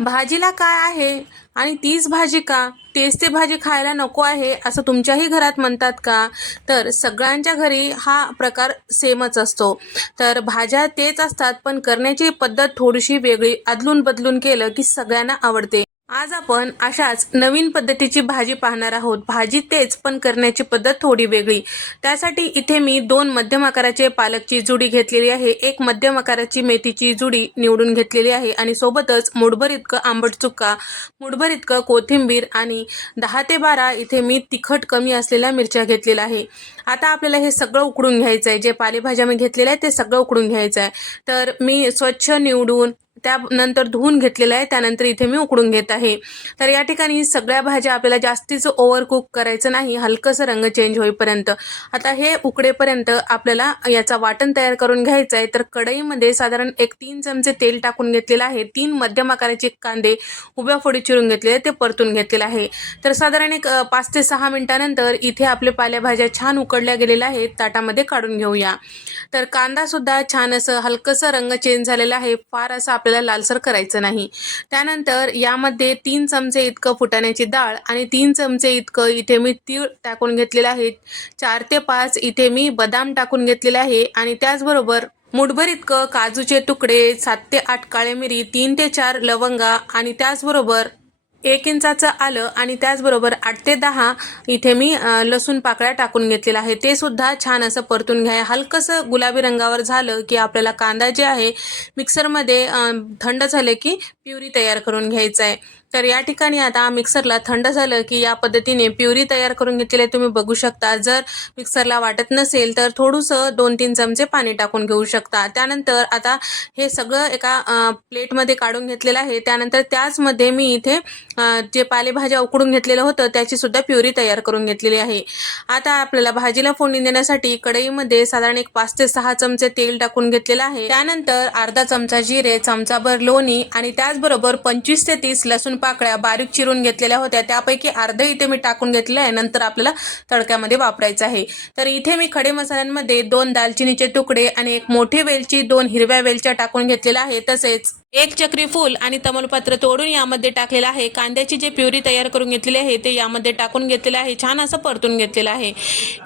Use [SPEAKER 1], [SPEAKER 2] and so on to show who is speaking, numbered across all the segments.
[SPEAKER 1] भाजीला काय आहे? आणि तीच भाजी का? तेच ते भाजी खायला नको आहे असं तुमच्याही घरात म्हणतात का? तर सगळ्यांच्या घरी हा प्रकार सेमच असतो. तर भाज्या तेच असतात पण करण्याची पद्धत थोडीशी वेगळी अदलून बदलून केलं की सगळ्यांना आवडते. आज आपण अशाच नवीन पद्धतीची भाजी पाहणार आहोत. भाजी तेच पण करण्याची पद्धत थोडी वेगळी. त्यासाठी इथे मी दोन मध्यम आकाराचे पालकची जुडी घेतलेली आहे. एक मध्यम आकाराची मेथीची जुडी निवडून घेतलेली आहे आणि सोबतच मुठभर इतकं आंबट चुक्का मुठभर इतकं कोथिंबीर आणि दहा ते बारा इथे मी तिखट कमी असलेल्या मिरच्या घेतलेल्या आहे. आता आपल्याला हे सगळं उकडून घ्यायचं आहे जे पालेभाज्या मी घेतलेल्या आहे ते सगळं उकडून घ्यायचं आहे तर मी स्वच्छ निवडून त्यानंतर धुवून घेतलेलं आहे त्यानंतर इथे मी उकडून घेत आहे. तर या ठिकाणी सगळ्या भाज्या आपल्याला जास्तीचं ओव्हर कुक करायचं नाही हलकंसं रंग चेंज होईपर्यंत. आता हे उकडेपर्यंत आपल्याला याचा वाटण तयार करून घ्यायचं आहे. तर कढईमध्ये साधारण एक तीन चमचे तेल टाकून घेतलेलं आहे. तीन मध्यम आकाराचे कांदे उभ्या फोडी चिरून घेतलेले ते परतून घेतलेलं आहे. तर साधारण एक पाच ते सहा मिनिटानंतर इथे आपले पालेभाज्या छान उकडल्या गेलेल्या आहेत. ताटामध्ये काढून घेऊया. तर कांदासुद्धा छान असं हलकंसं रंग चेंज झालेला आहे. फार असं आपल्याला लालसर करायचं नाही. त्यानंतर यामध्ये तीन चमचे इतकं फुटाण्याची डाळ आणि तीन चमचे इतकं इथे मी तीळ टाकून घेतलेलं आहे. चार ते पाच इथे मी बदाम टाकून घेतलेले आहे आणि त्याचबरोबर मुठभर इतकं काजूचे तुकडे सात ते आठ काळे मिरी तीन ते चार लवंगा आणि त्याचबरोबर एक इंचाचं आलं आणि त्याचबरोबर आठ ते दहा इथे मी लसूण पाकळ्या टाकून घेतलेला आहे ते सुद्धा छान असं परतून घ्या. हलकंसं गुलाबी रंगावर झालं की आपल्याला कांदा जे आहे मिक्सरमध्ये थंड झाले की प्युरी तयार करून घ्यायचं आहे. तर या ठिकाणी आता मिक्सरला थंड झालं की या पद्धतीने प्युरी तयार करून घेतलेली आहे तुम्ही बघू शकता. जर मिक्सरला वाटत नसेल तर थोडंसं दोन तीन चमचे पाणी टाकून घेऊ शकता. त्यानंतर आता हे सगळं एका प्लेटमध्ये काढून घेतलेलं आहे. त्यानंतर त्याचमध्ये मी इथे जे पालेभाज्या उकडून घेतलेलं होतं त्याची सुद्धा प्युरी तयार करून घेतलेली आहे. आता आपल्याला भाजीला फोडणी देण्यासाठी कढईमध्ये साधारण एक पाच ते सहा चमचे तेल टाकून घेतलेलं आहे. त्यानंतर अर्धा चमचा जिरे चमचाभर लोणी आणि त्याचबरोबर पंचवीस ते तीस लसूण पाकळ्या बारीक चिरून घेतलेल्या होत्या. त्यापैकी अर्ध इथे मी टाकून घेतलेलं आहे. नंतर आपल्याला तडक्यामध्ये वापरायचं आहे. तर इथे मी खडे मसाल्यांमध्ये दोन दालचिनीचे तुकडे आणि एक मोठी वेलची दोन हिरव्या वेलच्या टाकून घेतलेल्या आहे. तसेच एक चक्री फूल आणि तमलपत्र तोडून यामध्ये टाकलेलं आहे. कांद्याची जे प्युरी तयार करून घेतलेली आहे ते यामध्ये टाकून घेतलेलं आहे. छान असं परतून घेतलेलं आहे.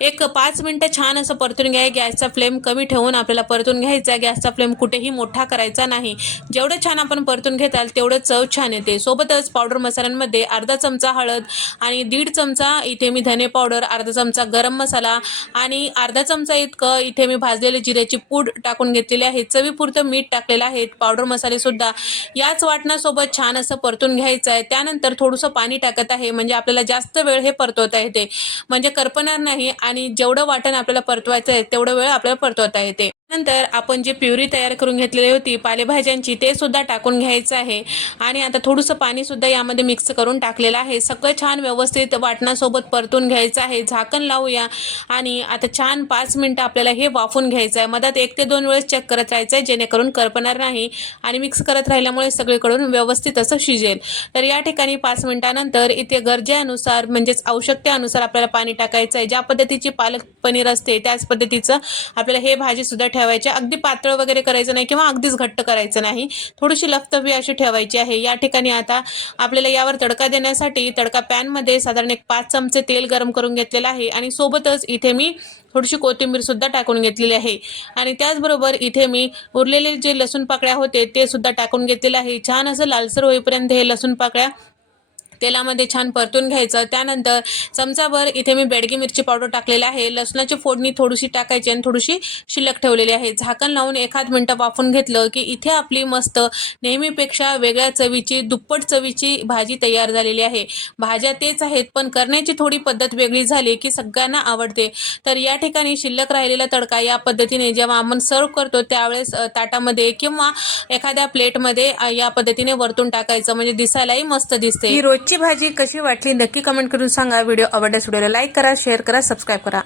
[SPEAKER 1] एक पाच मिनटं छान असं परतून घ्या. गॅसचा फ्लेम कमी ठेवून आपल्याला परतून घ्यायचा गॅसचा फ्लेम कुठेही मोठा करायचा नाही. जेवढं छान आपण परतून घेताल तेवढं चव छान येते. सोबतच पावडर मसाल्यांमध्ये अर्धा चमचा हळद आणि दीड चमचा इथे मी धने पावडर अर्धा चमचा गरम मसाला आणि अर्धा चमचा इतकं इथे मी भाजलेले जिऱ्याची पूड टाकून घेतलेली आहे. चवीपुरतं मीठ टाकलेलं आहे. पावडर मसाले सुद्धा. याच वाटणासोबत छान असं परतून घ्यायचं आहे. त्यानंतर थोडंसं पाणी टाकत आहे. म्हणजे आपल्याला जास्त वेळ हे परतवता येते. म्हणजे करपणार नाही आणि जेवढं वाटण आपल्याला परतवायचं आहे तेवढं वेळ आपल्याला परतवता येते. नंतर आपण जे प्युरी तयार करून घेतलेली होती पालेभाज्यांची ते सुद्धा टाकून घ्यायचं आहे. आणि आता थोडंसं पाणी सुद्धा यामध्ये मिक्स करून टाकलेलं आहे. सगळं छान व्यवस्थित वाटणासोबत परतून घ्यायचं आहे. झाकण लावूया. आणि आता छान पाच मिनटं आपल्याला हे वाफून घ्यायचं आहे मधात एक ते दोन वेळेस चेक करत राहायचं आहे जेणेकरून करपणार नाही. आणि मिक्स करत राहिल्यामुळे सगळीकडून व्यवस्थित असं शिजेल. तर या ठिकाणी पाच मिनटानंतर इथे गरजेनुसार म्हणजेच आवश्यकतेनुसार आपल्याला पाणी टाकायचं आहे ज्या पद्धतीची पालक पनीर असते त्याच पद्धतीचं आपल्याला हे भाजी सुद्धा ठेवायची. अगदी पातळ वगैरे करायचं नाही किंवा अगदीच घट्ट करायचं नाही. थोडीशी लफतफी अशी ठेवायची आहे. या ठिकाणी आता आपल्याला यावर तडका देण्यासाठी तडका पॅनमध्ये साधारण एक पाच चमचे तेल गरम करून घेतलेलं आहे आणि सोबतच इथे मी थोडीशी कोथिंबीर सुद्धा टाकून घेतलेली आहे. आणि त्याचबरोबर इथे मी उरलेले जे लसूण पाकळ्या होते ते सुद्धा टाकून घेतलेले आहे. छान असं लालसर होईपर्यंत हे लसूण पाकळ्या तेलामध्ये छान परतून घ्यायचं. त्यानंतर चमचाभर इथे मी बेडगी मिरची पावडर टाकलेली आहे. लसणाची फोडणी थोडीशी टाकायची आणि थोडीशी शिल्लक ठेवलेली आहे. झाकण लावून एखाद मिनटं वाफून घेतलं की इथे आपली मस्त नेहमीपेक्षा वेगळ्या चवीची दुप्पट चवीची भाजी तयार झालेली आहे. भाज्या तेच आहेत पण करण्याची थोडी पद्धत वेगळी झाली की सगळ्यांना आवडते. तर या ठिकाणी शिल्लक राहिलेला तडका या पद्धतीने जेव्हा आपण सर्व करतो त्यावेळेस ताटामध्ये किंवा एखाद्या प्लेटमध्ये या पद्धतीने वरतून टाकायचं. म्हणजे दिसायलाही मस्त दिसते. ही रोजची भाजी कशी वाटली नक्की कमेंट करून सांगा. व्हिडिओ आवडल्यास व्हिडिओला लाईक करा शेअर करा सबस्क्राईब करा.